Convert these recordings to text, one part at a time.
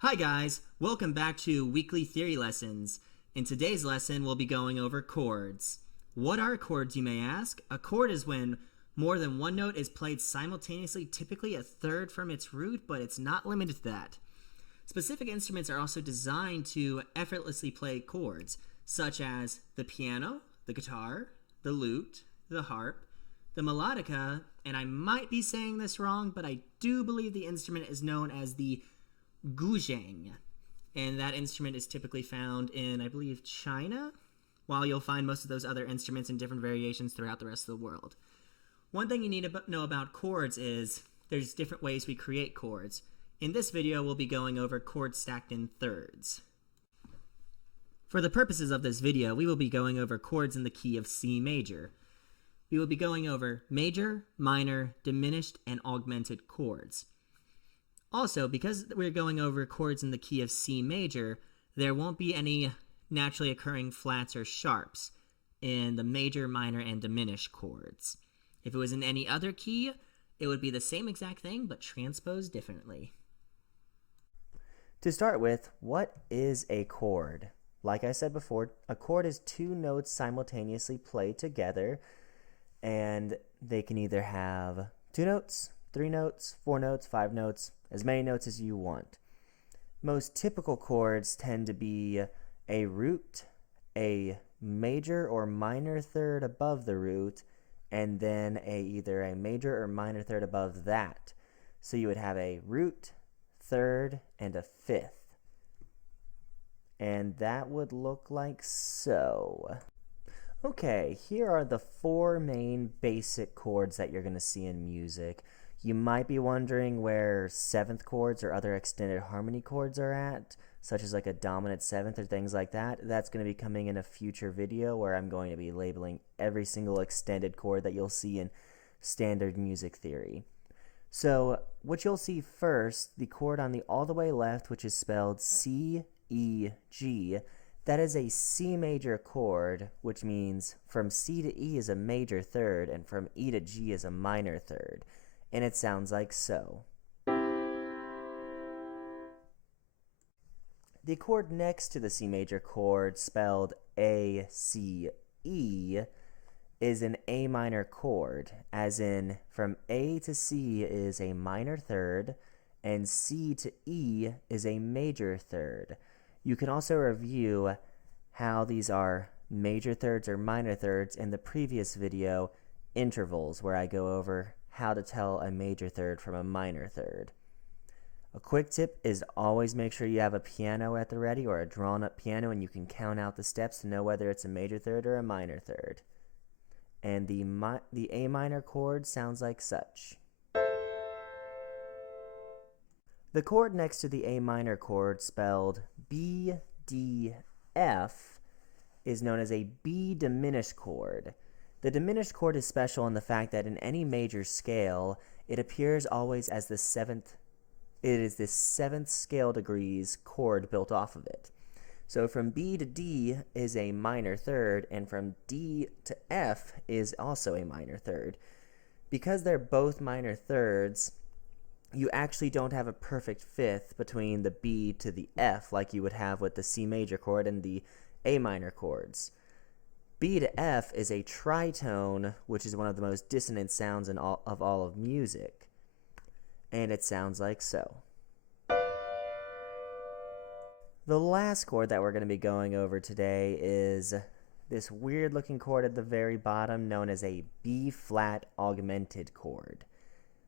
Hi guys, welcome back to Weekly Theory Lessons. In today's lesson, we'll be going over chords. What are chords, you may ask? A chord is when more than one note is played simultaneously, typically a third from its root, but it's not limited to that. Specific instruments are also designed to effortlessly play chords, such as the piano, the guitar, the lute, the harp, the melodica, and I might be saying this wrong, but I do believe the instrument is known as the guzheng, and that instrument is typically found in, I believe, China, while you'll find most of those other instruments in different variations throughout the rest of the world. One thing you need to know about chords is there's different ways we create chords. In this video, we'll be going over chords stacked in thirds. For the purposes of this video, we will be going over chords in the key of C major. We will be going over major, minor, diminished, and augmented chords. Also, because we're going over chords in the key of C major, there won't be any naturally occurring flats or sharps in the major, minor, and diminished chords. If it was in any other key, it would be the same exact thing, but transposed differently. To start with, what is a chord? Like I said before, a chord is two notes simultaneously played together, and they can either have 2 notes, 3 notes, 4 notes, 5 notes, as many notes as you want. Most typical chords tend to be a root, a major or minor third above the root, and then either a major or minor third above that. So you would have a root, third, and a fifth. And that would look like so. Okay, here are the 4 main basic chords that you're going to see in music. You might be wondering where 7th chords or other extended harmony chords are at, such as like a dominant 7th or things like that. That's going to be coming in a future video where I'm going to be labeling every single extended chord that you'll see in standard music theory. So what you'll see first, the chord on the all the way left, which is spelled C, E, G, that is a C major chord, which means from C to E is a major third, and from E to G is a minor third. And it sounds like so. The chord next to the C major chord, spelled A, C, E, is an A minor chord, as in from A to C is a minor third, and C to E is a major third. You can also review how these are major thirds or minor thirds in the previous video, Intervals, where I go over how to tell a major third from a minor third. A quick tip is always make sure you have a piano at the ready or a drawn up piano, and you can count out the steps to know whether it's a major third or a minor third. And the A minor chord sounds like such. The chord next to the A minor chord, spelled B, D, F, is known as a B diminished chord. The diminished chord is special in the fact that in any major scale, it appears always as the 7th. It is the 7th scale degrees chord built off of it. So from B to D is a minor third, and from D to F is also a minor third. Because they're both minor thirds, you actually don't have a perfect fifth between the B to the F like you would have with the C major chord and the A minor chords. B to F is a tritone, which is one of the most dissonant sounds of all of music. And it sounds like so. The last chord that we're going to be going over today is this weird looking chord at the very bottom known as a B flat augmented chord.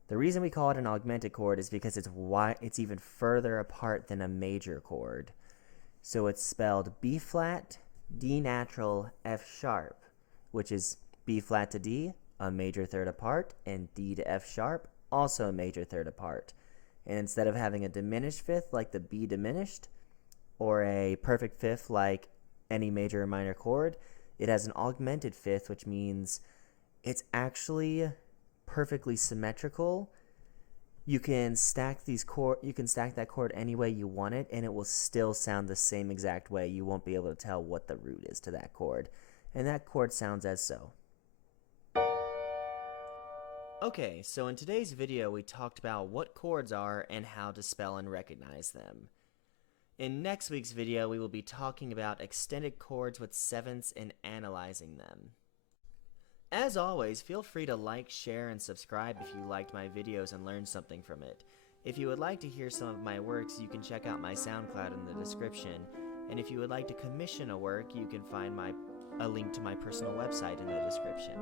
The reason we call it an augmented chord is because it's even further apart than a major chord. So it's spelled B flat, D natural, F sharp, which is B flat to D, a major third apart, and D to F sharp, also a major third apart. And instead of having a diminished fifth like the B diminished, or a perfect fifth like any major or minor chord, it has an augmented fifth, which means it's actually perfectly symmetrical. You can stack that chord any way you want it, and it will still sound the same exact way. You won't be able to tell what the root is to that chord. And that chord sounds as so. Okay, so in today's video we talked about what chords are and how to spell and recognize them. In next week's video, we will be talking about extended chords with sevenths and analyzing them. As always, feel free to like, share, and subscribe if you liked my videos and learned something from it. If you would like to hear some of my works, you can check out my SoundCloud in the description. And if you would like to commission a work, you can find a link to my personal website in the description.